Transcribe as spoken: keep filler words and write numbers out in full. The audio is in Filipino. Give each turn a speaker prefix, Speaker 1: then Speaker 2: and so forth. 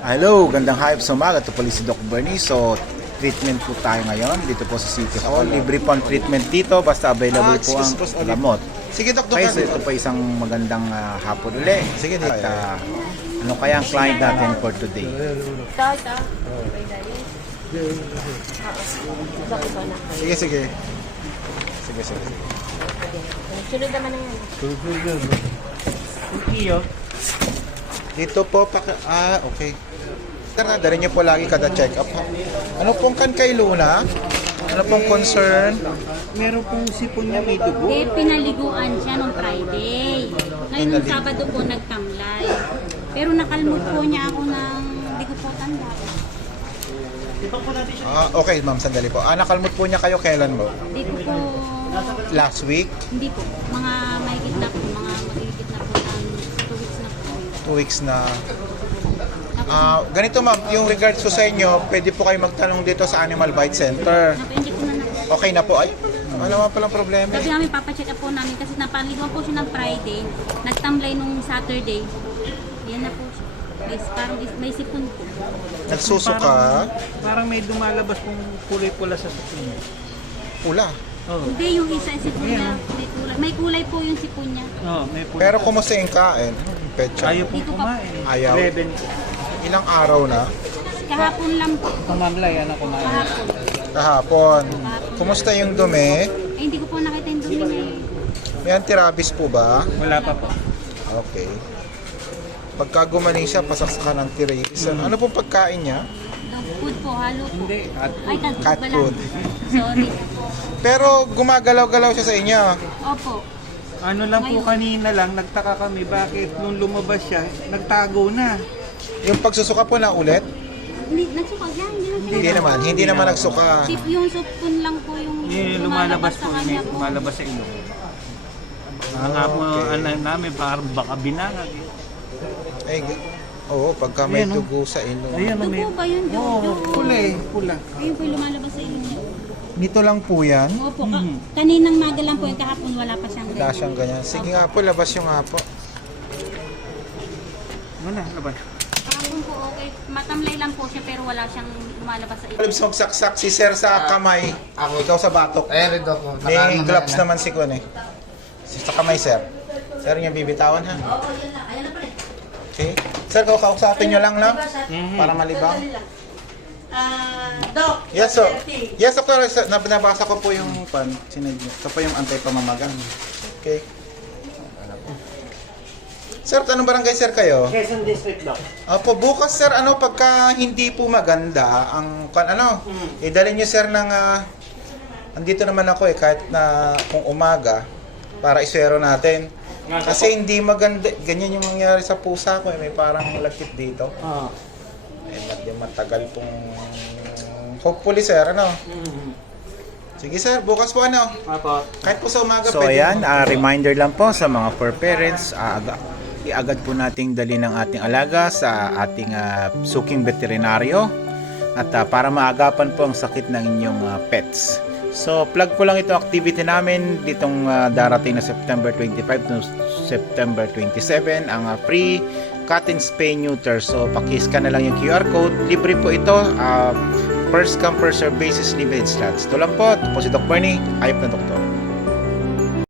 Speaker 1: Hello, gandang hayop sa umaga. Ito po si Doc Bernie. So, treatment po tayo ngayon dito po sa City Hall. Libre po ang treatment dito basta available
Speaker 2: Ah,
Speaker 1: po ang
Speaker 2: excuse, boss, ulit.
Speaker 1: gamot.
Speaker 2: Sige, Dok, Dok.
Speaker 1: Okay, so ito po isang magandang ah, hapon uli.
Speaker 2: Sige,
Speaker 1: At
Speaker 2: Dok.
Speaker 1: ah, ano kaya ang client natin for today?
Speaker 3: Ito, ito. May dali. Bakit ba na?
Speaker 2: Sige, sige. Sige, sige.
Speaker 3: Sunod naman na yan.
Speaker 2: Dito po, paka... Ah, okay. Tara, dali niyo po lagi kada check-up. ha? Ano pong kan kay Luna? Ano pong concern?
Speaker 4: Meron pong sipon niya may dugo.
Speaker 5: Eh, pinaliguan siya nung Friday. Ngayon nung Sabado po nagtamlay. Pero nakalmot po niya ako ng, hindi ko po tanda.
Speaker 2: Ah, okay, ma'am, sandali po. Ah, nakalmot po niya kayo kailan mo?
Speaker 5: Hindi ko po,
Speaker 2: Last week?
Speaker 5: hindi po. Mga mahigit na po, mga mahigit na po ng two weeks na po.
Speaker 2: Two weeks na.
Speaker 5: Tapos,
Speaker 2: Ah, ganito ma'am, yung regards ko sa inyo, pwede po kayo magtanong dito sa Animal Bite Center.
Speaker 5: napa-inject ko na na po.
Speaker 2: Okay na po. Ay, wala pa palang problema.
Speaker 5: Sabi namin, papacheck up po namin kasi napaliguan po siya ng Friday. Nagtamlay nung Saturday. Yan na po siya. May, parang is- may sipon po.
Speaker 2: Nagsusuka,
Speaker 4: Parang may dumalabas pong kulay pula sa sipon niya.
Speaker 2: pula.
Speaker 4: Oo.
Speaker 5: Hindi, yung isa sipon niya. May kulay, may kulay po yung sipon niya.
Speaker 4: Oo, may pula.
Speaker 2: Pero kumusta yung kain? Petsa.
Speaker 4: Ayaw pong
Speaker 5: Hindi ko pa-
Speaker 4: kumain.
Speaker 2: Ayaw.
Speaker 4: eleven.
Speaker 2: Ilang araw na?
Speaker 5: Kahapon lang po.
Speaker 4: Kumamlay, ano kumain.
Speaker 5: Kahapon.
Speaker 2: Kahapon. Kumusta yung dumi?
Speaker 5: Eh, hindi ko po nakita yung dumi niya. eh.
Speaker 2: May anti-rabies po ba?
Speaker 4: Wala pa po.
Speaker 2: Okay. Pagka gumaling siya, pasaksakan ng anti-rabies. Ano pong pagkain niya?
Speaker 5: Dog food po, halo po.
Speaker 4: Hindi. At
Speaker 5: Ay, cat,
Speaker 2: Cat
Speaker 5: pala.
Speaker 2: food.
Speaker 5: Sorry.
Speaker 2: Pero gumagalaw-galaw siya sa inyo.
Speaker 5: Opo.
Speaker 4: ano lang po kanina lang, nagtaka kami bakit nung lumabas siya, nagtago na.
Speaker 2: Yung pagsusuka po na ulit?
Speaker 5: Hindi, nagsuka siya. Hindi, na siya
Speaker 2: Hindi
Speaker 5: nagsuka.
Speaker 2: naman. Hindi naman nagsuka.
Speaker 5: Sip, yung supon lang po yung
Speaker 4: Yung lumalabas po,
Speaker 5: sa kanya
Speaker 4: yung
Speaker 5: po.
Speaker 4: lumalabas sa ilong. Mga nga po,
Speaker 2: Okay.
Speaker 4: ano namin, parang baka binangag.
Speaker 2: Ay, g- oo, pagka may
Speaker 4: Ayan, oh.
Speaker 2: dugo sa ilong.
Speaker 4: Ayan,
Speaker 5: Dugo
Speaker 4: may...
Speaker 5: ba yun,
Speaker 4: Oo,
Speaker 5: Jojo?
Speaker 4: pula eh, pula.
Speaker 5: Ayun po yung lumalabas sa ilong niya.
Speaker 2: Nito lang po yan.
Speaker 5: Opo, ka, kaninang maga lang po yung kahapon, wala pa siyang
Speaker 2: Wala siyang ganyan. Sige nga po, labas yung nga po.
Speaker 4: Ano na, labas.
Speaker 5: Kahapon po, okay. Matamlay lang po siya pero wala siyang lumalabas sa ilong.
Speaker 2: Alibs magsaksak si Sir sa kamay. Ikaw sa batok.
Speaker 6: Ayan rin ako.
Speaker 2: May gloves naman si Kun eh. Sa kamay, Sir. Sir, yung bibitawan ha. Okay. Sir, kausapin nyo lang lang. Para malibang.
Speaker 3: Ah, Doc.
Speaker 2: Yes, so. Yes, Doctor. Nab- Nabasa ko po yung pan. Sinad niyo. Ito po yung anti-pamamaga. Okay. Sir, anong barangay sir kayo?
Speaker 4: Quezon District Doc.
Speaker 2: Opo, bukas sir, ano, pagka hindi po maganda, ang, kan- ano, idalhin niyo sir ng, ah, andito naman ako eh, kahit na kung umaga, para iswero natin. Kasi hindi maganda, ganyan yung mangyari sa pusa ko eh, may parang lagkit dito.
Speaker 4: Oo.
Speaker 2: Eh, medyo matagal pong, hopefully sir, ano. Sige sir, bukas po ano,
Speaker 4: Apo.
Speaker 2: kahit po sa umaga
Speaker 1: So ayan, ah, reminder lang po sa mga fur parents, ah, aga, iagad po nating dali ng ating alaga sa ating ah, suking veterinaryo at ah, para maagapan po ang sakit ng inyong ah, pets. So plug ko lang itong activity namin ditong ah, darating na September twenty-five to September twenty-seven, ang ah, free cat and spay neuter. So pakiscan na lang yung Q R code, libre po ito, ah, first come first serve basis, limited slots. Ito lang po, ito po si Doc Bernie, ayop na doktor.